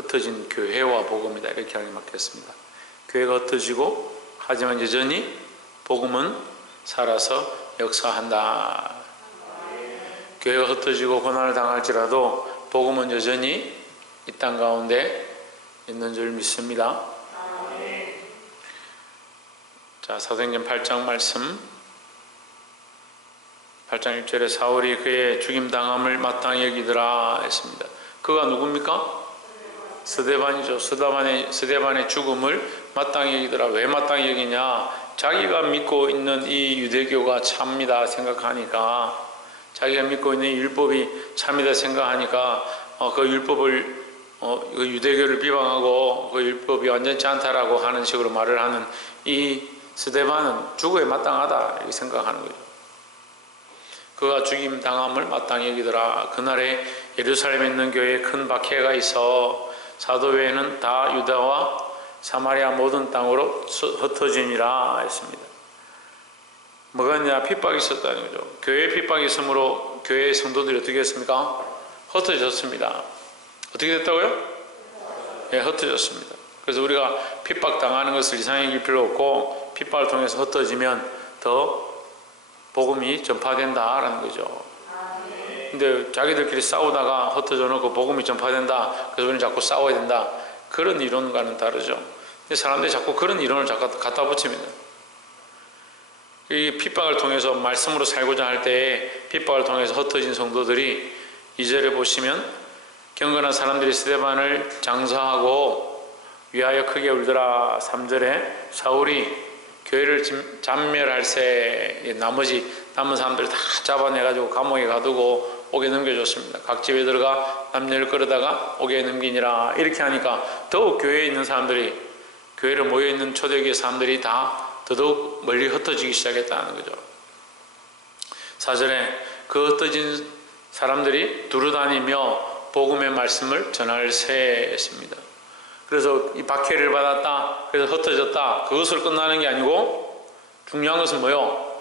흩어진 교회와 복음이다, 이렇게 하는 게 맞겠습니다. 교회가 흩어지고 하지만 여전히 복음은 살아서 역사한다. 교회가 흩어지고 고난을 당할지라도 복음은 여전히 이 땅 가운데 있는 줄 믿습니다. 자, 사도행전 8장 말씀, 8장 1절에 사울이 그의 죽임당함을 마땅히 여기더라 했습니다. 그가 누굽니까? 스데반이죠. 스데반의 죽음을 마땅히 여기더라. 왜 마땅히 여기냐? 자기가 믿고 있는 이 유대교가 참이다 생각하니까, 자기가 믿고 있는 이 율법이 참이다 생각하니까 그 율법을 그 유대교를 비방하고 그 율법이 완전치 않다라고 하는 식으로 말을 하는 이 스데반은 죽어야 마땅하다 이렇게 생각하는 거죠. 그가 죽임 당함을 마땅히 여기더라. 그날에 예루살렘에 있는 교회에 큰 박해가 있어 사도회는 다 유다와 사마리아 모든 땅으로 흩어지니라 했습니다. 뭐가 있냐? 핍박이 있었다는 거죠. 교회에 핍박이 있으므로 교회의 성도들이 어떻게 했습니까? 흩어졌습니다. 어떻게 됐다고요? 예, 흩어졌습니다. 그래서 우리가 핍박당하는 것을 이상히 여길 필요 없고, 핍박을 통해서 흩어지면 더 복음이 전파된다라는 거죠. 근데 자기들끼리 싸우다가 흩어져 놓고 복음이 전파된다, 그래서 우리는 자꾸 싸워야 된다, 그런 이론과는 다르죠. 근데 사람들이 자꾸 그런 이론을 자꾸 갖다 붙입니다. 이 핍박을 통해서 말씀으로 살고자 할 때에 핍박을 통해서 흩어진 성도들이 2절에 보시면 경건한 사람들이 스데반을 장사하고 위하여 크게 울더라. 3절에 사울이 교회를 잔멸할새 나머지 남은 사람들 다 잡아내가지고 감옥에 가두고 옥에 넘겨줬습니다. 각 집에 들어가 남녀를 끌어다가 옥에 넘기니라. 이렇게 하니까 더욱 교회에 있는 사람들이, 교회를 모여있는 초대교회 사람들이 다 더더욱 멀리 흩어지기 시작했다는 거죠. 4절에 그 흩어진 사람들이 두루다니며 복음의 말씀을 전할세 했습니다. 그래서 이 박해를 받았다, 그래서 흩어졌다, 그것으로 끝나는 게 아니고 중요한 것은 뭐요?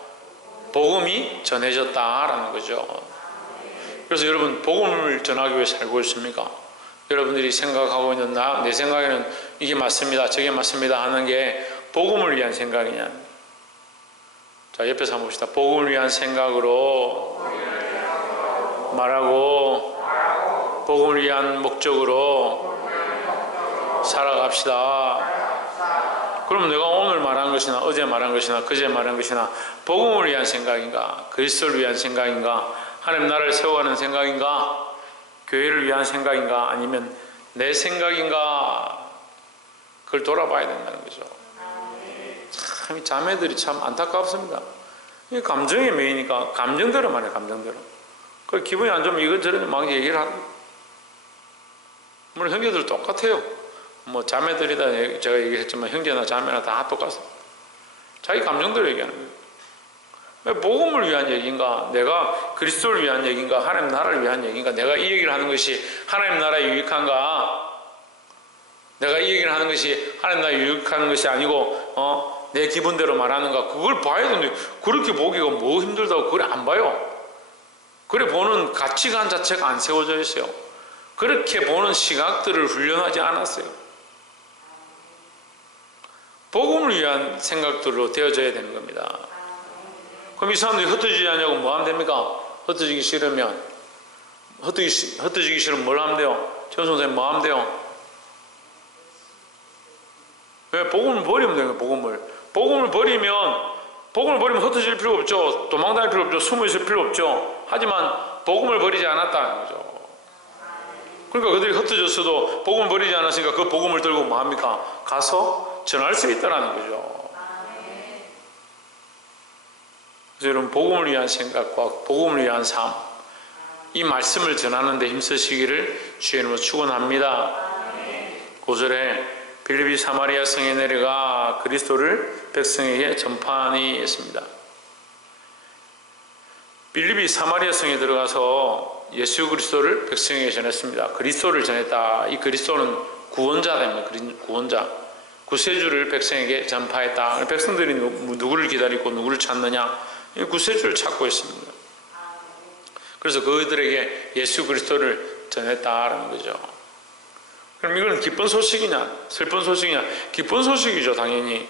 복음이 전해졌다라는 거죠. 그래서 여러분, 복음을 전하기 위해 살고 있습니까? 여러분들이 생각하고 있는 내 생각에는 이게 맞습니다, 저게 맞습니다 하는 게 복음을 위한 생각이냐? 자, 옆에서 한번 봅시다. 복음을 위한 생각으로 말하고 복음을 위한 목적으로 살아갑시다. 그럼 내가 오늘 말한 것이나 어제 말한 것이나 그제 말한 것이나 복음을 위한 생각인가? 그리스도를 위한 생각인가? 하나님 나라를 세워가는 생각인가? 교회를 위한 생각인가? 아니면 내 생각인가? 그걸 돌아봐야 된다는 거죠. 참, 이 자매들이 참 안타깝습니다. 이 감정이 메이니까 감정대로 말해, 감정대로. 그 기분이 안 좋으면 이것저것 막 얘기를 하고. 물론 형제들 똑같아요. 뭐 자매들이다 제가 얘기했지만 형제나 자매나 다 똑같습니다. 자기 감정대로 얘기하는 거예요. 복음을 위한 얘기인가, 내가 그리스도를 위한 얘기인가, 하나님 나라를 위한 얘기인가, 내가 이 얘기를 하는 것이 하나님 나라에 유익한가, 내가 이 얘기를 하는 것이 하나님 나라에 유익한 것이 아니고 내 기분대로 말하는가, 그걸 봐야 되는데 그렇게 보기가 뭐 힘들다고 그걸 안 봐요. 그래 보는 가치관 자체가 안 세워져 있어요. 그렇게 보는 시각들을 훈련하지 않았어요. 복음을 위한 생각들로 되어져야 되는 겁니다. 그럼 이 사람들이 흩어지지 않냐고 뭐 하면 됩니까? 흩어지기 싫으면, 흩어지기 싫으면 뭘 하면 돼요? 최원 선생님 뭐 하면 돼요? 왜? 복음을 버리면 돼요. 복음을 버리면 흩어질 필요 없죠. 도망다닐 필요 없죠. 숨어 있을 필요 없죠. 하지만 복음을 버리지 않았다는 거죠. 그러니까 그들이 흩어졌어도 복음을 버리지 않았으니까 그 복음을 들고 뭐 합니까? 가서 전할 수 있다는 거죠. 그래서 여러분, 복음을 위한 생각과 복음을 위한 삶, 이 말씀을 전하는 데 힘쓰시기를 주의 이름으로 축원합니다. 5절에 빌립이 사마리아 성에 내려가 그리스도를 백성에게 전파하니 했습니다. 빌립이 사마리아 성에 들어가서 예수 그리스도를 백성에게 전했습니다. 그리스도를 전했다. 이 그리스도는 구원자입니다. 구원자. 구세주를 백성에게 전파했다. 백성들이 누구를 기다리고 누구를 찾느냐? 구세주를 찾고 있습니다. 그래서 그들에게 예수 그리스도를 전했다라는 거죠. 그럼 이건 기쁜 소식이냐 슬픈 소식이냐? 기쁜 소식이죠, 당연히.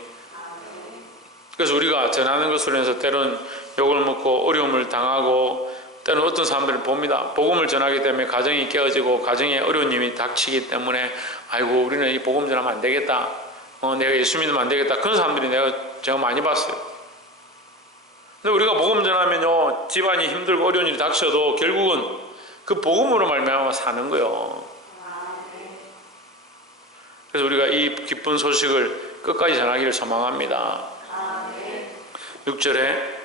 그래서 우리가 전하는 것으로 해서 때로는 욕을 먹고 어려움을 당하고, 때로는 어떤 사람들을 봅니다. 복음을 전하기 때문에 가정이 깨어지고 가정에 어려운 일이 닥치기 때문에 아이고 우리는 이 복음 전하면 안 되겠다, 내가 예수 믿으면 안 되겠다, 그런 사람들이 제가 많이 봤어요. 근데 우리가 복음 전하면요, 집안이 힘들고 어려운 일이 닥쳐도 결국은 그 복음으로 말미암아 사는 거예요. 그래서 우리가 이 기쁜 소식을 끝까지 전하기를 소망합니다. 6절에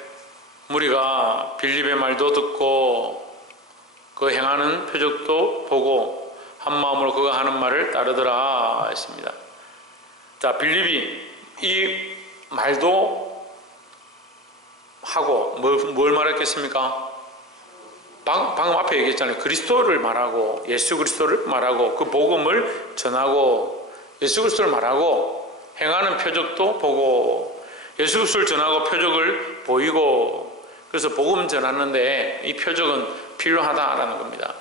무리가 빌립의 말도 듣고 그 행하는 표적도 보고 한 마음으로 그가 하는 말을 따르더라 했습니다. 자, 빌립이 이 말도 하고 뭘 말했겠습니까? 방금 앞에 얘기했잖아요. 그리스도를 말하고 예수 그리스도를 말하고 그 복음을 전하고 예수 그리스도를 말하고 행하는 표적도 보고 예수 그리스도를 전하고 표적을 보이고, 그래서 복음 전하는데 이 표적은 필요하다라는 겁니다.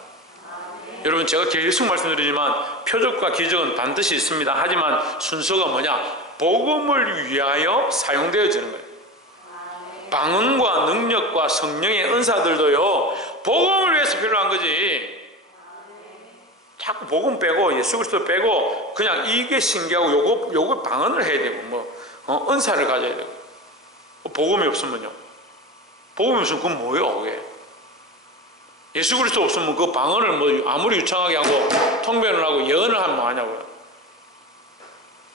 여러분, 제가 계속 말씀드리지만 표적과 기적은 반드시 있습니다. 하지만 순서가 뭐냐? 복음을 위하여 사용되어지는 거예요. 방언과 능력과 성령의 은사들도요, 복음을 위해서 필요한 거지. 자꾸 복음 빼고 예수 그리스도 빼고 그냥 이게 신기하고 요거 방언을 해야 되고 은사를 가져야 되고, 복음이 없으면요, 복음이 없으면 그건 뭐예요? 그게 예수 그리스도 없으면 그 방언을 아무리 유창하게 하고 통변을 하고 예언을 하면 뭐하냐고요?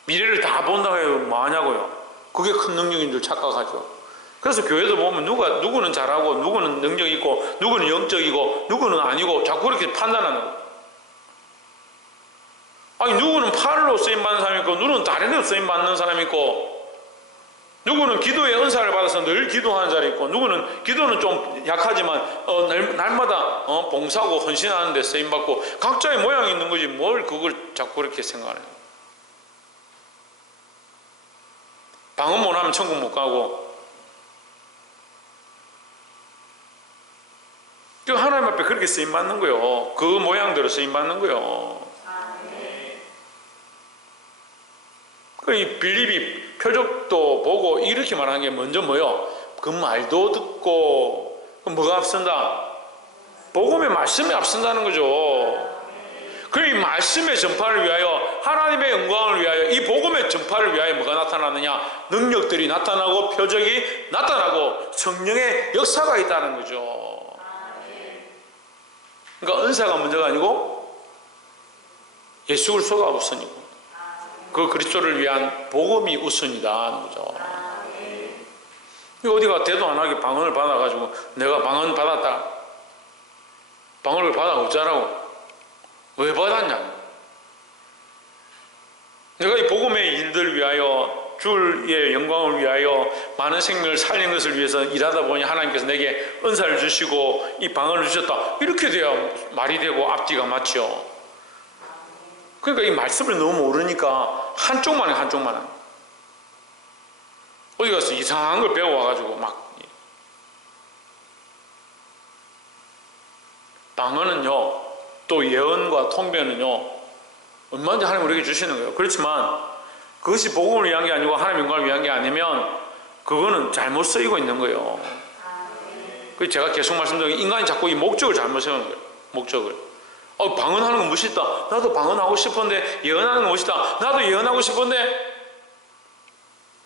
미래를 다 본다고 해요. 뭐하냐고요? 그게 큰 능력인 줄 착각하죠. 그래서 교회도 보면 누구는 잘하고 누구는 능력 있고 누구는 영적이고 누구는 아니고 자꾸 그렇게 판단하는 거예요. 아니, 누구는 팔로 쓰임받는 사람이 있고 누구는 다른 데로 쓰임받는 사람이 있고, 누구는 기도의 은사를 받아서 늘 기도하는 사람이 있고, 누구는 기도는 좀 약하지만 날마다 봉사하고 헌신하는 데 쓰임받고, 각자의 모양이 있는 거지 뭘 그걸 자꾸 그렇게 생각하는 거예요. 방언 못하면 천국 못 가고, 하나님 앞에 그렇게 쓰임받는 거예요. 그 모양대로 쓰임받는 거예요. 이 빌립이 표적도 보고 이렇게 말하는 게 먼저 뭐요? 그 말도 듣고, 뭐가 앞선다? 복음의 말씀이 앞선다는 거죠. 그럼 이 말씀의 전파를 위하여, 하나님의 영광을 위하여, 이 복음의 전파를 위하여 뭐가 나타나느냐? 능력들이 나타나고 표적이 나타나고 성령의 역사가 있다는 거죠. 그러니까 은사가 문제가 아니고 예수 그리스도가 우선이고 그 그리스도를 위한 복음이 우선이다 거죠. 어디가 대도 안 하게 방언을 받아가지고 내가 방언 받았다, 방언을 받아 어쩌라고? 왜 받았냐? 내가 이 복음의 일들을 위하여, 주의 영광을 위하여 많은 생명을 살린 것을 위해서 일하다 보니 하나님께서 내게 은사를 주시고 이 방언을 주셨다, 이렇게 돼야 말이 되고 앞뒤가 맞죠. 그러니까 이 말씀을 너무 모르니까 한쪽만 해. 어디 가서 이상한 걸 배워와가지고 막. 방언은요, 또 예언과 통변은요, 얼마든지 하나님 우리에게 주시는 거예요. 그렇지만 그것이 복음을 위한 게 아니고 하나님 영광을 위한 게 아니면 그거는 잘못 쓰이고 있는 거예요. 그래서 제가 계속 말씀드린, 인간이 자꾸 이 목적을 잘못 세우는 거예요. 목적을. 방언하는 건 멋있다. 나도 방언하고 싶은데. 예언하는 건 멋있다. 나도 예언하고 싶은데.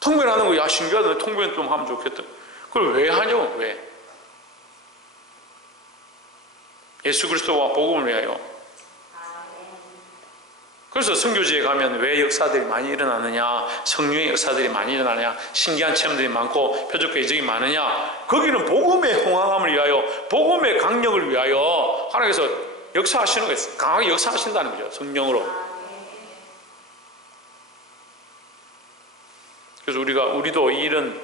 통변하는 거, 야, 신기하다. 통변 좀 하면 좋겠다. 그걸 왜 하냐고, 왜? 예수 그리스도와 복음을 위하여. 그래서 선교지에 가면 왜 역사들이 많이 일어나느냐, 성령의 역사들이 많이 일어나느냐, 신기한 체험들이 많고 표적과 이적이 많으냐, 거기는 복음의 홍황함을 위하여, 복음의 강력을 위하여 하나님께서 역사하시는 거예요. 강하게 역사하신다는 거죠, 성령으로. 그래서 우리도 이런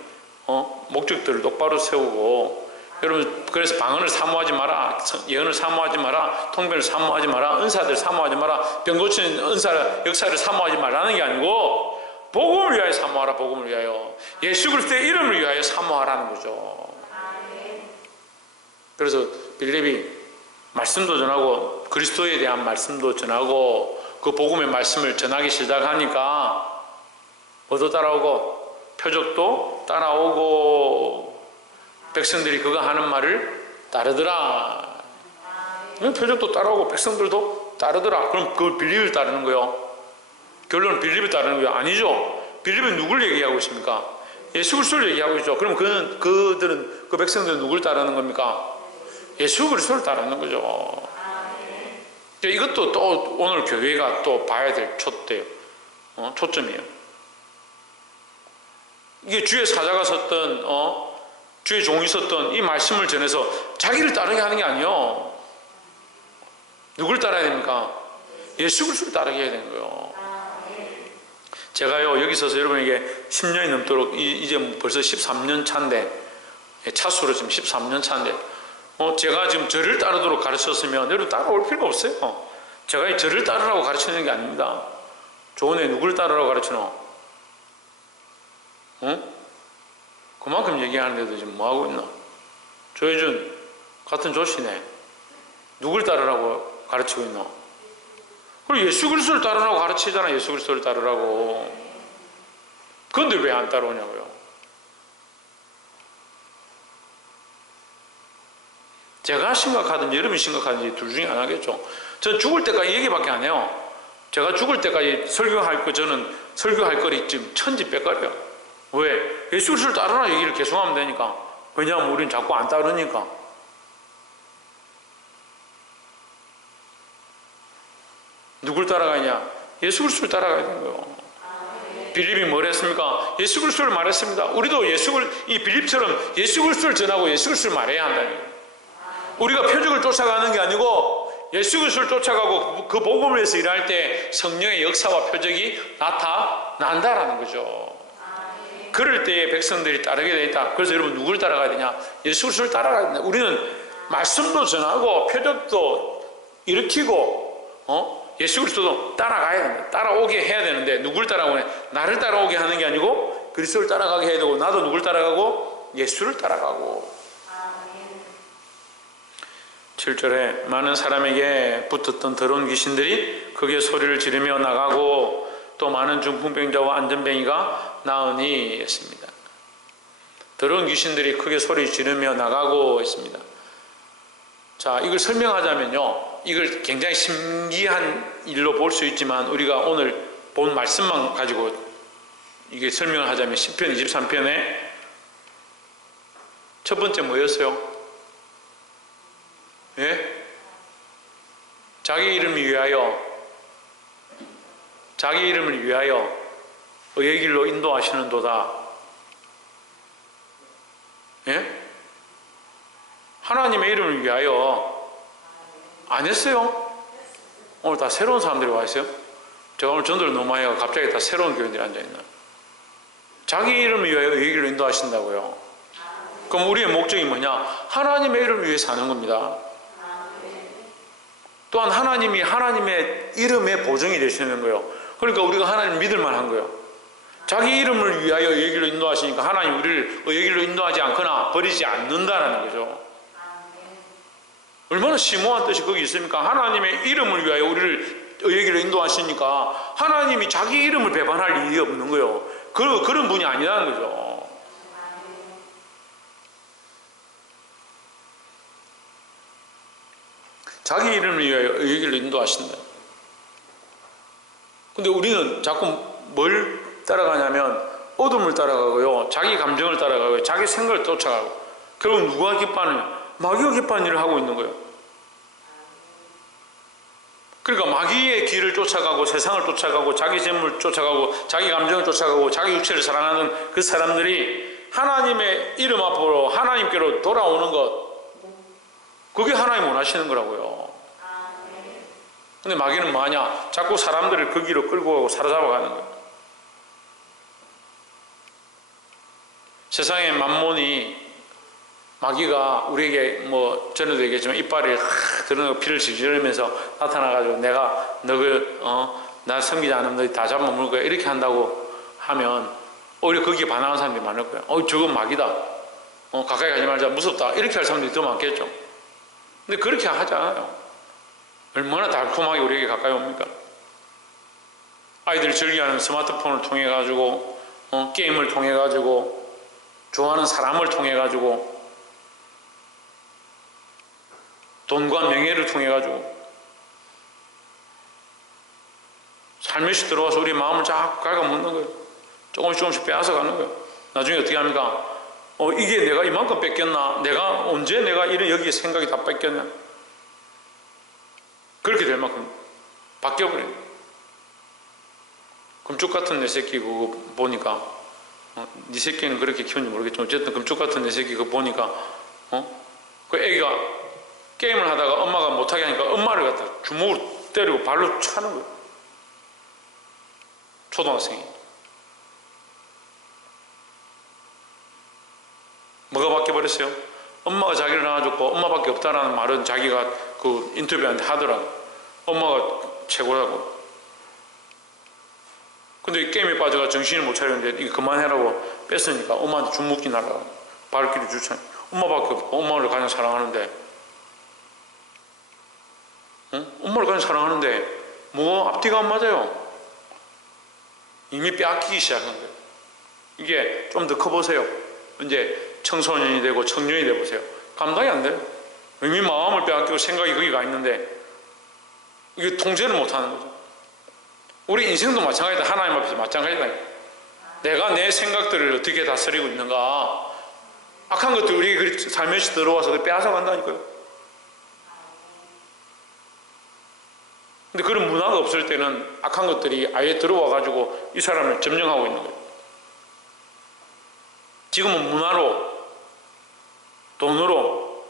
목적들을 똑바로 세우고, 여러분, 그래서 방언을 사모하지 마라, 예언을 사모하지 마라, 통변을 사모하지 마라, 은사들 사모하지 마라, 병 고치는 은사 역사를 사모하지 말라는 게 아니고 복음을 위하여 사모하라. 복음을 위하여, 예수 그리스도의 이름을 위하여 사모하라는 거죠. 그래서 빌립이 말씀도 전하고 그리스도에 대한 말씀도 전하고 그 복음의 말씀을 전하기 시작하니까 뭐도 따라오고 표적도 따라오고 백성들이 그가 하는 말을 따르더라. 표적도 따라오고 백성들도 따르더라. 그럼 그걸 빌립을 따르는 거요? 결론은 빌립을 따르는 거요? 아니죠. 빌립은 누굴 얘기하고 있습니까? 예수 그리스도를 얘기하고 있죠. 그럼 그 백성들은 누굴 따르는 겁니까? 예수 그리스도를 따르는 거죠. 이것도 또 오늘 교회가 또 봐야 될 초점이에요. 이게 주의 사자가 섰던 주의 종이 섰던 이 말씀을 전해서 자기를 따르게 하는 게 아니에요. 누굴 따라야 됩니까? 예수 그리스도를 따르게 해야 되는 거예요. 제가요 여기 서서 여러분에게 10년이 넘도록 이제 벌써 13년 차인데 차수로 지금 13년 차인데 제가 지금 저를 따르도록 가르쳤으면 여러분 따라올 필요가 없어요. 제가 저를 따르라고 가르치는 게 아닙니다. 조언에 누굴 따르라고 가르치노? 그만큼 얘기하는데도 지금 뭐하고 있나? 조혜준 같은 조씨네. 누굴 따르라고 가르치고 있노? 그리고 예수 그리스도를 따르라고 가르치잖아. 예수 그리스도를 따르라고. 그런데 왜 안 따라오냐고요? 제가 심각하든지 여러분이 심각하든지 둘 중에 하나겠죠. 전 죽을 때까지 얘기밖에 안 해요. 제가 죽을 때까지 저는 설교할 거리 지금 천지백갈이요. 왜? 예수 그리스도를 따르라 얘기를 계속하면 되니까. 왜냐하면 우리는 자꾸 안 따르니까. 누굴 따라가냐? 예수 그리스도를 따라가야 되는 거예요. 빌립이 뭘 했습니까? 예수 그리스도를 말했습니다. 우리도 이 빌립처럼 예수 그리스도를 전하고 예수 그리스도를 말해야 한다는 거예요. 우리가 표적을 쫓아가는 게 아니고 예수 그리스도를 쫓아가고 그 복음을 위해서 일할 때 성령의 역사와 표적이 나타난다라는 거죠. 그럴 때에 백성들이 따르게 돼 있다. 그래서 여러분 누굴 따라가야 되냐? 예수 그리스도를 따라가야 된다. 우리는 말씀도 전하고 표적도 일으키고 예수 그리스도도 따라가야 된다. 따라오게 해야 되는데 누굴 따라오냐? 나를 따라오게 하는 게 아니고 그리스도를 따라가게 해야 되고 나도 누굴 따라가고? 예수를 따라가고. 7절에 많은 사람에게 붙었던 더러운 귀신들이 크게 소리를 지르며 나가고 또 많은 중풍병자와 안전뱅이가 나으니 했습니다. 더러운 귀신들이 크게 소리 지르며 나가고 했습니다. 자, 이걸 설명하자면요, 이걸 굉장히 신기한 일로 볼 수 있지만 우리가 오늘 본 말씀만 가지고 이게 설명을 하자면 시편 23편에 첫 번째 뭐였어요? 예? 자기 이름을 위하여 의의 길로 인도하시는 도다. 예? 하나님의 이름을 위하여 안 했어요? 오늘 다 새로운 사람들이 와 있어요? 제가 오늘 전도를 너무 많이 하고 갑자기 다 새로운 교인들이 앉아있나? 자기 이름을 위하여 의의 길로 인도하신다고요. 그럼 우리의 목적이 뭐냐? 하나님의 이름을 위해 사는 겁니다. 또한 하나님이 하나님의 이름의 보증이 되시는 거예요. 그러니까 우리가 하나님을 믿을 만한 거예요. 자기 이름을 위하여 의의 길로 인도하시니까 하나님 우리를 의의 길로 인도하지 않거나 버리지 않는다라는 거죠. 얼마나 심오한 뜻이 거기 있습니까? 하나님의 이름을 위하여 우리를 의의 길로 인도하시니까 하나님이 자기 이름을 배반할 일이 없는 거예요. 그런 분이 아니라는 거죠. 자기 이름을 위하여 의의 길로 인도하신다. 근데 우리는 자꾸 뭘 따라가냐면 어둠을 따라가고요, 자기 감정을 따라가고요, 자기 생각을 쫓아가고, 결국 누가 기뻐하느냐? 마귀가 기뻐하는 일을 하고 있는 거예요. 그러니까 마귀의 길을 쫓아가고 세상을 쫓아가고 자기 재물을 쫓아가고 자기 감정을 쫓아가고 자기 육체를 사랑하는 그 사람들이 하나님의 이름 앞으로 하나님께로 돌아오는 것, 그게 하나님 원하시는 거라고요. 근데 마귀는 뭐하냐? 자꾸 사람들을 그 길로 끌고 가고 사로잡아가는 거예요. 세상의 만몬이, 마귀가 우리에게 전에도 얘기했지만 이빨이 드러나고 피를 질질 흘리면서 나타나가지고 내가 나 섬기지 않으면 너희 다 잡아먹을 거야 이렇게 한다고 하면 오히려 거기에 반항하는 사람들이 많을 거예요. 저건 마귀다, 가까이 가지 말자, 무섭다, 이렇게 할 사람들이 더 많겠죠. 근데 그렇게 하지 않아요. 얼마나 달콤하게 우리에게 가까이 옵니까? 아이들이 즐겨하는 스마트폰을 통해 가지고 게임을 통해 가지고 좋아하는 사람을 통해 가지고 돈과 명예를 통해 가지고 살며시 들어와서 우리 마음을 자꾸 갉아먹는 거예요. 조금씩 빼앗아 가는 거예요. 나중에 어떻게 합니까? 이게 내가 이만큼 뺏겼나? 내가 언제 내가 이런 여기에 생각이 다 뺏겼냐? 그렇게 될 만큼 바뀌어버려요. 금쪽 같은 내 새끼 그거 보니까 네 새끼는 그렇게 키운지 모르겠지만 어쨌든 금쪽 같은 내 새끼 그거 보니까 그 애기가 게임을 하다가 엄마가 못하게 하니까 엄마를 갖다 주먹으로 때리고 발로 차는 거예요. 초등학생이. 뭐가 바뀌어버렸어요? 엄마가 자기를 낳아줬고 엄마밖에 없다라는 말은 자기가 그 인터뷰한테 하더라고. 엄마가 최고라고. 근데 게임에 빠져가 정신을 못 차리는데 이거 그만해라고 뺐으니까 엄마한테 주먹질 날라고 발길이 주잖아요. 엄마밖에 없고 엄마를 가장 사랑하는데 엄마를 가장 사랑하는데 뭐 앞뒤가 안 맞아요. 이미 빼앗기기 시작한 거예요. 이게 좀 더 커보세요. 이제 청소년이 되고 청년이 돼보세요. 감당이 안 돼요. 이미 마음을 빼앗기고 생각이 거기가 있는데 이게 통제를 못하는 거죠. 우리 인생도 마찬가지다. 하나님 앞에서 마찬가지다. 내가 내 생각들을 어떻게 다스리고 있는가. 악한 것들 우리 살며시 들어와서 빼앗아 간다니까요. 근데 그런 문화가 없을 때는 악한 것들이 아예 들어와 가지고 이 사람을 점령하고 있는 거예요. 지금은 문화로, 돈으로,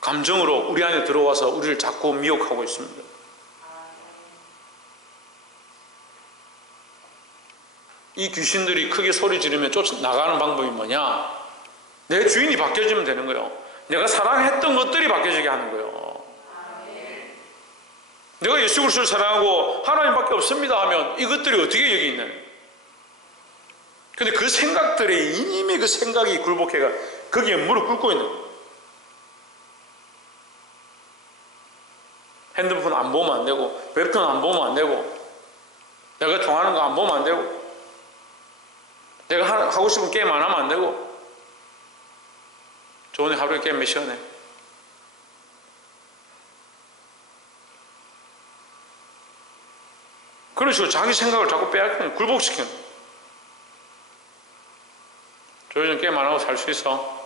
감정으로 우리 안에 들어와서 우리를 자꾸 미혹하고 있습니다. 이 귀신들이 크게 소리 지르면 쫓아나가는 방법이 뭐냐? 내 주인이 바뀌어지면 되는 거예요. 내가 사랑했던 것들이 바뀌어지게 하는 거예요. 내가 예수 그리스도를 사랑하고 하나님밖에 없습니다 하면 이것들이 어떻게 여기 있나요? 근데 그 생각들이 이미 그 생각이 굴복해가 거기에 무릎 꿇고 있는 거예요. 핸드폰 안 보면 안 되고 웹툰 안 보면 안 되고 내가 좋아하는 거 안 보면 안 되고 내가 하고 싶은 게임 안 하면 안 되고 좋은데 하루에 게임 몇 시간 해? 그런 식으로 자기 생각을 자꾸 빼앗기는 굴복시키는 저 요즘 게임 안 하고 살 수 있어?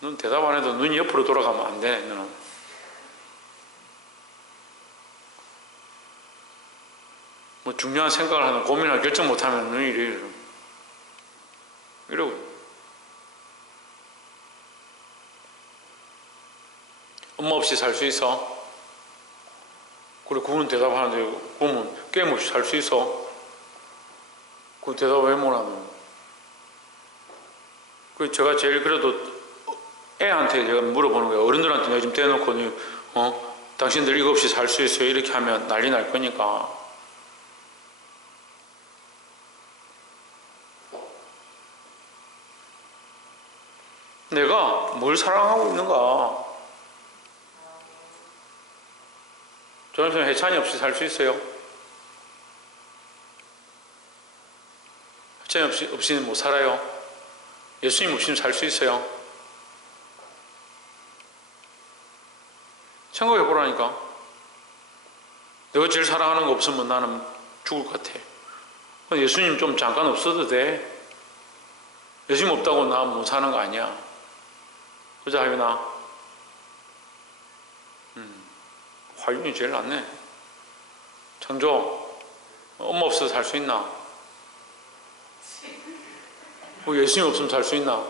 넌 대답 안 해도 눈이 옆으로 돌아가면 안 돼. 너는 뭐 중요한 생각을 하는 고민을 결정 못하면 눈이 이러고 엄마 없이 살 수 있어? 그래 그분은 대답하는데 그러면 게임 없이 살 수 있어? 그 대답 왜 못하는? 그 제가 제일 그래도 애한테 제가 물어보는 거예요. 어른들한테 내가 지금 대놓고 당신들 이거 없이 살 수 있어요? 이렇게 하면 난리 날 거니까. 내가 뭘 사랑하고 있는가? 저는 해찬이 없이 살 수 있어요? 해찬이 없이는 못 살아요? 예수님 없이는 살 수 있어요? 생각해 보라니까. 내가 제일 사랑하는 거 없으면 나는 죽을 것 같아. 예수님 좀 잠깐 없어도 돼. 예수님 없다고 나 못 사는 거 아니야. 그죠, 하윤아? 화윤이 제일 낫네. 창조, 엄마 없어서 살 수 있나? 예수님 없으면 살 수 있나?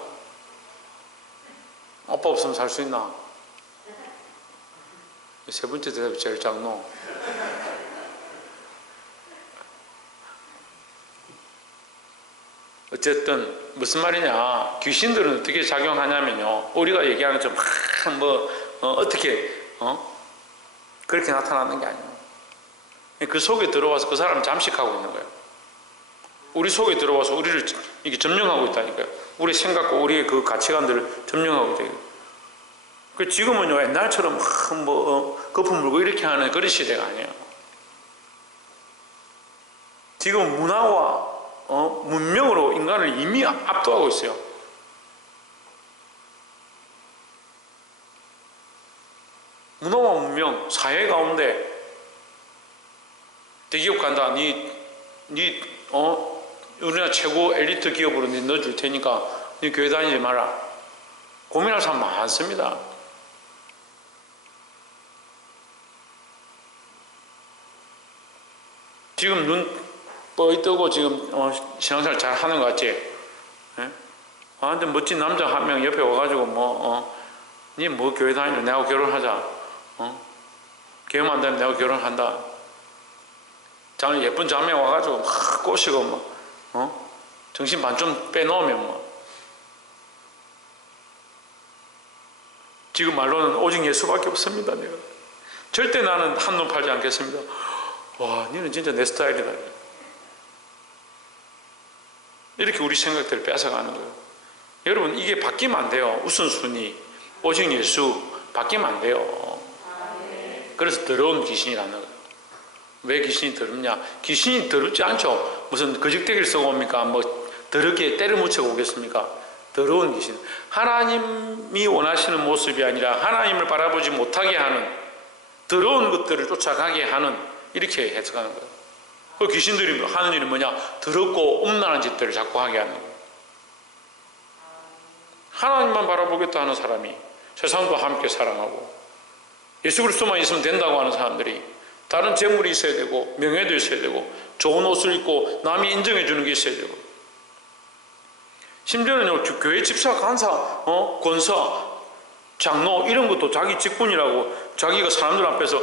아빠 없으면 살 수 있나? 세 번째 대답이 제일 작노. 어쨌든 무슨 말이냐, 귀신들은 어떻게 작용하냐면요, 우리가 얘기하는 좀 어떻게 그렇게 나타나는 게 아니에요. 그 속에 들어와서 그 사람을 잠식하고 있는 거예요. 우리 속에 들어와서 우리를 이렇게 점령하고 있다니까요. 우리 생각과 우리의 그 가치관들을 점령하고 있다. 그 지금은요 옛날처럼 거품 물고 이렇게 하는 그런 시대가 아니에요. 지금 문화와 문명으로 인간을 이미 압도하고 있어요. 문화와 문명, 사회 가운데 대기업 간다. 우리나라 최고 엘리트 기업으로 넣어줄 테니까 니 교회 다니지 마라. 고민할 사람 많습니다. 지금 눈 뻐이 뜨고 지금 신앙생활 잘 하는 것 같지? 예? 근데 멋진 남자 한 명 옆에 와가지고 니 뭐 교회 다니냐? 내하고 결혼하자. 교회만 안 되면 내하고 결혼한다. 예쁜 자매 와가지고 막 꼬시고 정신 반쯤 빼놓으면 지금 말로는 오직 예수밖에 없습니다. 내가 절대 나는 한눈 팔지 않겠습니다. 와, 니는 진짜 내 스타일이다. 이렇게 우리 생각들을 뺏어가는 거예요. 여러분, 이게 바뀌면 안 돼요. 우선순위, 오직 예수 바뀌면 안 돼요. 그래서 더러운 귀신이라는 거예요. 왜 귀신이 더럽냐? 귀신이 더럽지 않죠. 무슨 거적대기를 쓰고 옵니까? 더럽게 때려 묻히고 오겠습니까? 더러운 귀신. 하나님이 원하시는 모습이 아니라 하나님을 바라보지 못하게 하는 더러운 것들을 쫓아가게 하는 이렇게 해석하는 거예요. 그 귀신들이 하는 일은 뭐냐? 더럽고 음란한 짓들을 자꾸 하게 하는 거예요. 하나님만 바라보겠다 하는 사람이 세상과 함께 사랑하고 예수 그리스도만 있으면 된다고 하는 사람들이 다른 재물이 있어야 되고 명예도 있어야 되고 좋은 옷을 입고 남이 인정해 주는 게 있어야 되고 심지어는 교회 집사, 간사, 권사, 장로 이런 것도 자기 직분이라고 자기가 사람들 앞에서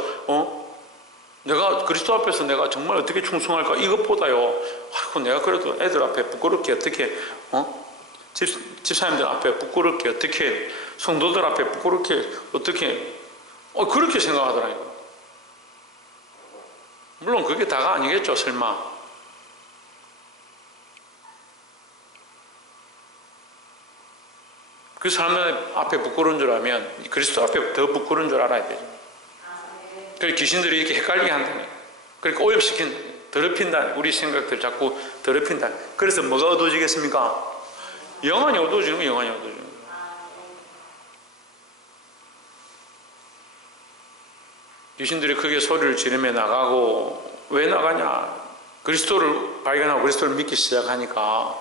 내가 그리스도 앞에서 내가 정말 어떻게 충성할까 이것보다요 내가 그래도 애들 앞에 부끄럽게 어떻게 집사님들 앞에 부끄럽게 어떻게 성도들 앞에 부끄럽게 어떻게 그렇게 생각하더라고요. 물론 그게 다가 아니겠죠. 설마 그 사람들 앞에 부끄러운 줄 알면 그리스도 앞에 더 부끄러운 줄 알아야 되죠. 그래서 귀신들이 이렇게 헷갈리게 한다는 거예요. 그러니까 오염시킨 더럽힌다. 우리 생각들 자꾸 더럽힌다. 그래서 뭐가 어두워지겠습니까? 영안이 어두워지는 거예요. 영안이 어두워지는 거예요. 귀신들이 크게 소리를 지르며 나가고 왜 나가냐? 그리스도를 발견하고 그리스도를 믿기 시작하니까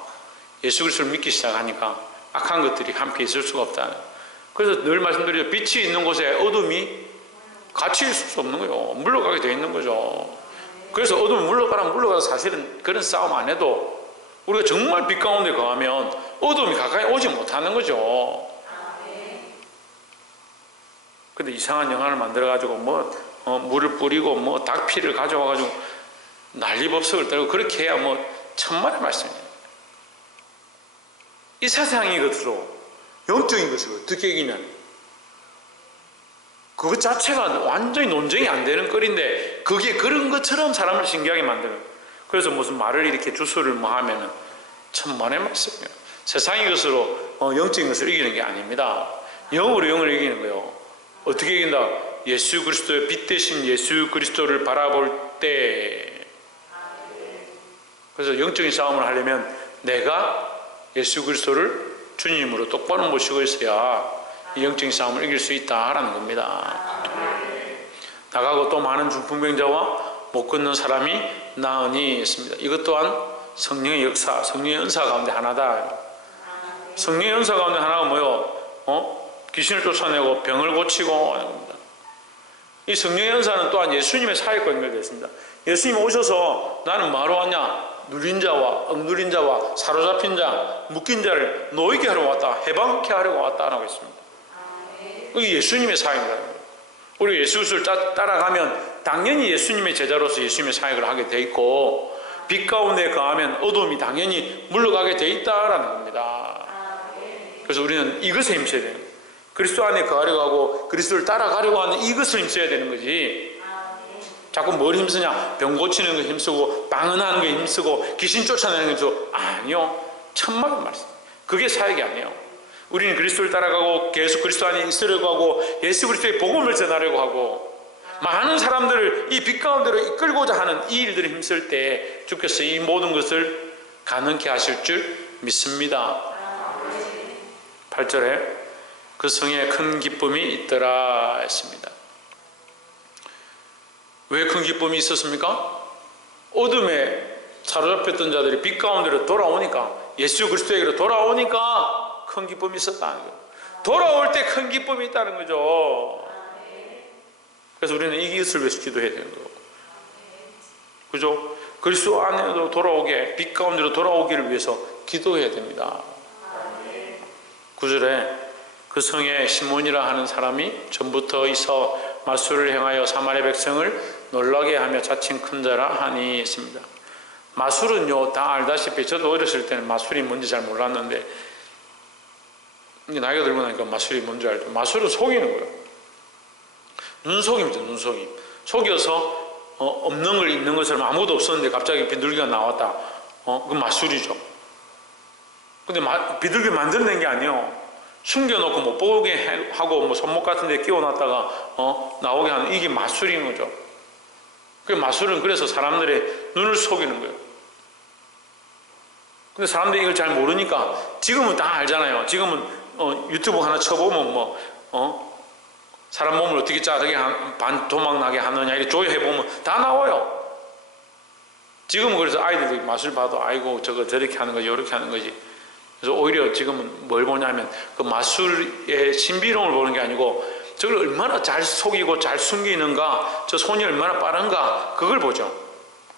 예수 그리스도를 믿기 시작하니까 악한 것들이 함께 있을 수가 없다. 그래서 늘 말씀드리죠. 빛이 있는 곳에 어둠이 같이 있을 수 없는 거예요. 물러가게 되어 있는 거죠. 그래서 어둠이 물러가서 사실은 그런 싸움 안 해도 우리가 정말 빛 가운데 거하면 어둠이 가까이 오지 못하는 거죠. 근데 이상한 영화를 만들어가지고 물을 뿌리고 닭피를 가져와가지고 난리법석을 떨고 그렇게 해야 천만의 말씀이에요. 이 세상의 것으로 영적인 것으로 어떻게 이기냐는 그것 자체가 완전히 논쟁이 안 되는 거리인데 그게 그런 것처럼 사람을 신기하게 만드는 거예요. 그래서 무슨 말을 이렇게 주소를 하면은 천만의 말씀이에요. 세상의 것으로 영적인 것을 이기는 게 아닙니다. 영으로 영을 이기는 거예요. 어떻게 이긴다? 예수 그리스도의 빛 대신 예수 그리스도를 바라볼 때. 그래서 영적인 싸움을 하려면 내가 예수 그리스도를 주님으로 똑바로 모시고 있어야 이 영적인 싸움을 이길 수 있다라는 겁니다. 나가고 또 많은 중풍병자와 못 걷는 사람이 나으니 했습니다. 이것 또한 성령의 역사, 성령의 은사 가운데 하나다. 성령의 은사 가운데 하나가 뭐요? 귀신을 쫓아내고 병을 고치고 하는 겁니다. 이 성령의 은사는 또한 예수님의 사역과 연결되어 있습니다. 예수님 오셔서 나는 뭐하러 왔냐? 눌린 자와 억눌린 자와 사로잡힌 자, 묶인 자를 놓이게 하러 왔다. 해방케 하려고 왔다라고 했습니다. 이게 예수님의 사역이라는 거예요. 우리 예수를 따라가면 당연히 예수님의 제자로서 예수님의 사역을 하게 돼 있고 빛 가운데 거하면 어둠이 당연히 물러가게 돼 있다라는 겁니다. 그래서 우리는 이것에 힘써야 돼요. 그리스도 안에 거하려고 하고 그리스도를 따라가려고 하는 이것을 힘써야 되는 거지. 자꾸 뭘 힘쓰냐? 병 고치는 거 힘쓰고 방언하는 거 힘쓰고 귀신 쫓아내는 거 힘쓰고 아니요. 천만의 말씀. 그게 사역이 아니에요. 우리는 그리스도를 따라가고 계속 그리스도 안에 있으려고 하고 예수 그리스도의 복음을 전하려고 하고 많은 사람들을 이 빛 가운데로 이끌고자 하는 이 일들에 힘쓸 때 주께서 이 모든 것을 가능케 하실 줄 믿습니다. 8절에 그 성에 큰 기쁨이 있더라 했습니다. 왜 큰 기쁨이 있었습니까? 어둠에 사로잡혔던 자들이 빛 가운데로 돌아오니까, 예수 그리스도에게로 돌아오니까 큰 기쁨이 있었다는 거예요. 돌아올 때 큰 기쁨이 있다는 거죠. 그래서 우리는 이것을 위해서 기도해야 되는 거예요. 그죠? 그리스도 안에로 돌아오게, 빛 가운데로 돌아오기를 위해서 기도해야 됩니다. 9절에 그 성에 시몬이라 하는 사람이 전부터 있어 마술을 행하여 사마리아 백성을 놀라게 하며 자칭 큰 자라 하니 있습니다. 마술은요, 다 알다시피 저도 어렸을 때는 마술이 뭔지 잘 몰랐는데 나이가 들고 나니까 마술이 뭔지 알죠. 마술은 속이는 거예요. 눈속임이죠. 눈속임. 속여서 없는 걸 있는 것처럼 아무도 없었는데 갑자기 비둘기가 나왔다. 그건 마술이죠. 근데 비둘기 만들어낸 게 아니에요. 숨겨놓고 못 보게 하고 뭐 손목 같은 데 끼워놨다가 나오게 하는, 이게 마술인 거죠. 그 마술은 그래서 사람들의 눈을 속이는 거예요. 근데 사람들이 이걸 잘 모르니까, 지금은 다 알잖아요. 지금은 유튜브 하나 쳐보면 사람 몸을 어떻게 자르게 반토막 나게 하느냐 이렇게 조회해보면 다 나와요. 지금은 그래서 아이들이 마술 봐도 아이고 저거 저렇게 하는 거지 저렇게 하는 거지. 그래서 오히려 지금은 뭘 보냐면 그 마술의 신비로움을 보는 게 아니고 저걸 얼마나 잘 속이고 잘 숨기는가, 저 손이 얼마나 빠른가, 그걸 보죠.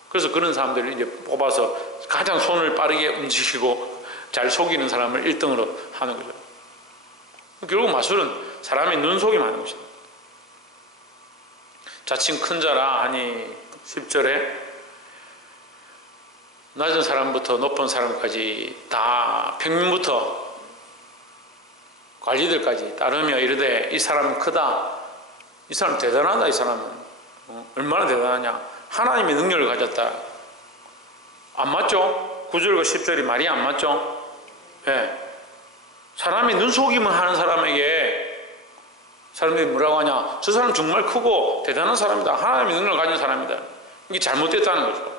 그래서 그런 사람들을 이제 뽑아서 가장 손을 빠르게 움직이고 잘 속이는 사람을 1등으로 하는 거죠. 결국 마술은 사람의 눈속임 하는 것입니다. 자칭 큰 자라 하니 10절에 낮은 사람부터 높은 사람까지 다 평민부터 관리들까지 따르며 이르되 이 사람은 크다, 이 사람 대단하다, 이 사람은 얼마나 대단하냐, 하나님의 능력을 가졌다. 안 맞죠? 9절과 10절이 말이 안 맞죠? 예. 사람이 눈속임을 하는 사람에게 사람들이 뭐라고 하냐, 저 사람 정말 크고 대단한 사람이다, 하나님의 능력을 가진 사람이다. 이게 잘못됐다는 거죠.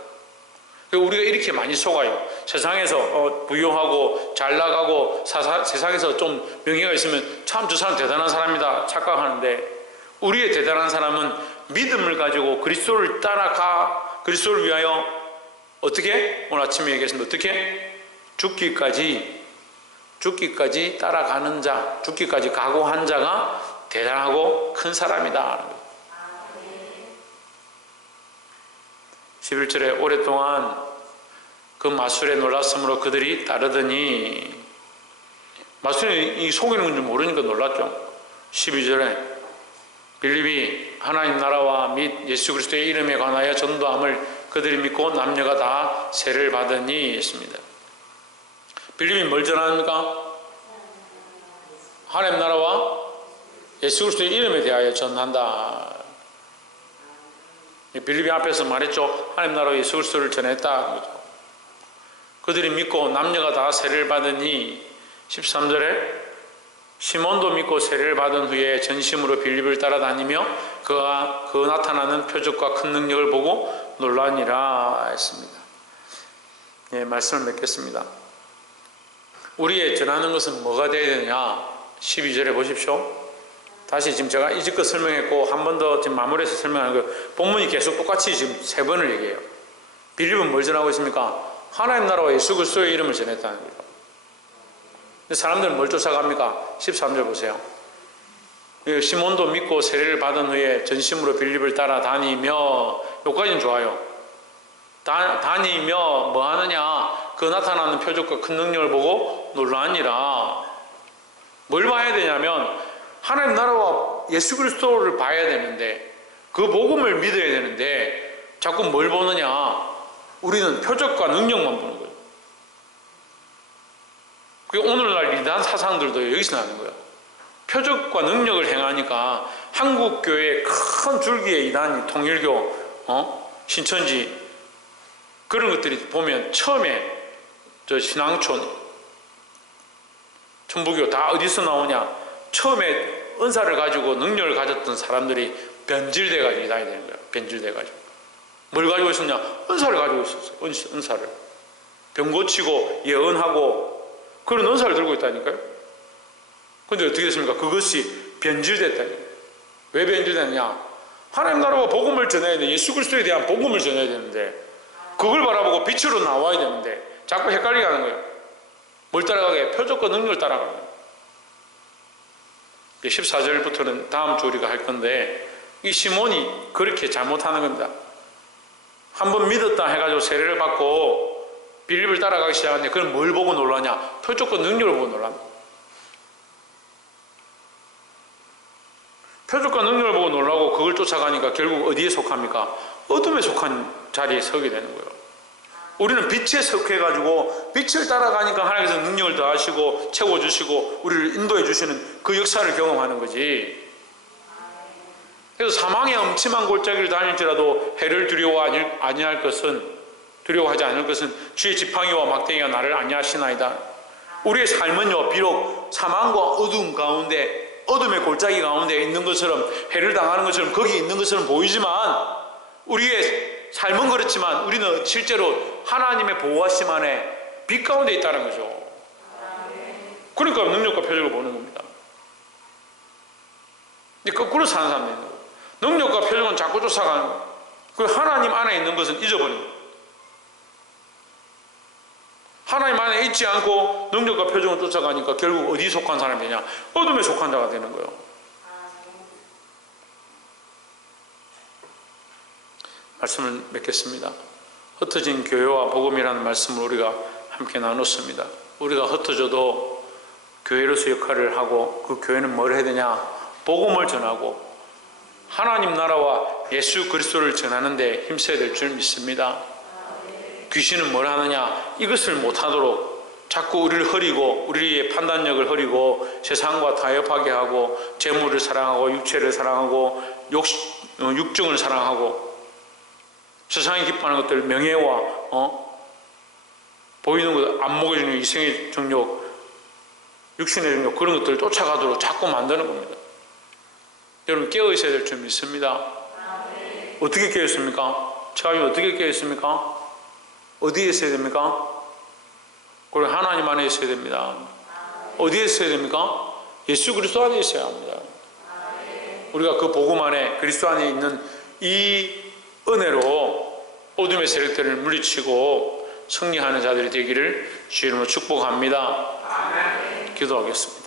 우리가 이렇게 많이 속아요. 세상에서 부유하고 잘 나가고 세상에서 좀 명예가 있으면 참 저 사람 대단한 사람이다 착각하는데, 우리의 대단한 사람은 믿음을 가지고 그리스도를 따라가, 그리스도를 위하여 어떻게? 오늘 아침에 얘기했습니다. 어떻게? 죽기까지 따라가는 자, 죽기까지 각오한 자가 대단하고 큰 사람이다. 11절에 오랫동안 그 마술에 놀랐으므로 그들이 따르더니, 마술이 속이는 건 줄 모르니까 놀랐죠. 12절에 빌립이 하나님 나라와 및 예수 그리스도의 이름에 관하여 전도함을 그들이 믿고 남녀가 다 세를 받으니 했습니다. 빌립이 뭘 전합니까? 하나님 나라와 예수 그리스도의 이름에 대하여 전한다. 빌립이 앞에서 말했죠. 하나님 나라와 예수 그리스도를 전했다. 그들이 믿고 남녀가 다 세례를 받으니 13절에 시몬도 믿고 세례를 받은 후에 전심으로 빌립을 따라다니며 그가 그 나타나는 표적과 큰 능력을 보고 놀라니라 했습니다. 예, 말씀을 맺겠습니다. 우리의 전하는 것은 뭐가 되어야 되느냐? 12절에 보십시오. 다시 지금 제가 이집껏 설명했고 한 번 더 지금 마무리해서 설명하는 거, 본문이 계속 똑같이 지금 3번을 얘기해요. 빌립은 뭘 전하고 있습니까? 하나님 나라와 예수 그리스도의 이름을 전했다는 거예요. 근데 사람들은 뭘 쫓아갑니까? 13절 보세요. 시몬도 믿고 세례를 받은 후에 전심으로 빌립을 따라다니며, 여기까지는 좋아요. 다니며 뭐 하느냐? 그 나타나는 표적과 큰 능력을 보고 놀라니라. 뭘 봐야 되냐면 하나님 나라와 예수 그리스도를 봐야 되는데, 그 복음을 믿어야 되는데 자꾸 뭘 보느냐? 우리는 표적과 능력만 보는 거예요. 그게 오늘날 이단 사상들도 여기서 나는 거예요. 표적과 능력을 행하니까 한국 교회의 큰 줄기의 이단이 통일교, 신천지 그런 것들이 보면 처음에 저 신앙촌 천부교 다 어디서 나오냐? 처음에 은사를 가지고 능력을 가졌던 사람들이 변질돼 가지고 다녀야 되는 거야. 변질돼 가지고. 뭘 가지고 있었냐? 은사를 가지고 있었어요. 은사를. 병 고치고 예언하고 그런 은사를 들고 있다니까요. 근데 어떻게 됐습니까? 그것이 변질됐다니까요. 왜 변질됐냐? 하나님 나라와 복음을 전해야 돼. 예수 그리스도에 대한 복음을 전해야 되는데 그걸 바라보고 빛으로 나와야 되는데 자꾸 헷갈리게 하는 거예요. 뭘 따라가게? 표적과 능력을 따라가는 거예요. 14절부터는 다음 주 우리가 할 건데 이 시몬이 그렇게 잘못하는 겁니다. 한번 믿었다 해가지고 세례를 받고 빌립을 따라가기 시작하는데 그건 뭘 보고 놀라냐? 표적과 능력을 보고 놀랍니다. 표적과 능력을 보고 놀라고 그걸 쫓아가니까 결국 어디에 속합니까? 어둠에 속한 자리에 서게 되는 거예요. 우리는 빛에 속해가지고 빛을 따라가니까 하나님께서 능력을 더하시고 채워주시고 우리를 인도해 주시는 그 역사를 경험하는 거지. 그래서 사망의 엄침한 골짜기를 다닐지라도 해를 두려워하지 않을 것은 주의 지팡이와 막대기가 나를 안위하시나이다. 우리의 삶은요 비록 사망과 어둠 가운데 어둠의 골짜기 가운데 있는 것처럼 해를 당하는 것처럼 거기 있는 것처럼 보이지만 우리의 삶은 그렇지만 우리는 실제로 하나님의 보호하심 안에 빛 가운데 있다는 거죠. 그러니까 능력과 표적을 보는 겁니다. 근데 거꾸로 사는 사람도 있는 거예요. 능력과 표적은 자꾸 쫓아가는 거예요. 그리고 하나님 안에 있는 것은 잊어버리는 거예요. 하나님 안에 있지 않고 능력과 표적을 쫓아가니까 결국 어디에 속한 사람이 되냐? 어둠에 속한 자가 되는 거예요. 말씀을 맺겠습니다. 흩어진 교회와 복음이라는 말씀을 우리가 함께 나눴습니다. 우리가 흩어져도 교회로서 역할을 하고 그 교회는 뭘 해야 되냐? 복음을 전하고 하나님 나라와 예수 그리스도를 전하는 데 힘써야 될 줄 믿습니다. 귀신은 뭘 하느냐? 이것을 못하도록 자꾸 우리를 흐리고 우리의 판단력을 흐리고 세상과 타협하게 하고 재물을 사랑하고 육체를 사랑하고 육정을 사랑하고 세상이 기뻐하는 것들 명예와 보이는 것 안목의 정욕, 이생의 정욕, 육신의 정욕 그런 것들을 쫓아가도록 자꾸 만드는 겁니다. 여러분 깨어 있어야 될 줄 믿습니다. 어떻게 깨어 있습니까? 제가 어떻게 깨어 있습니까? 어디에 있어야 됩니까? 그리고 하나님 안에 있어야 됩니다. 어디에 있어야 됩니까? 예수 그리스도 안에 있어야 합니다. 우리가 그 복음 안에 그리스도 안에 있는 이 은혜로 어둠의 세력들을 물리치고 승리하는 자들이 되기를 주의 이름으로 축복합니다. 기도하겠습니다.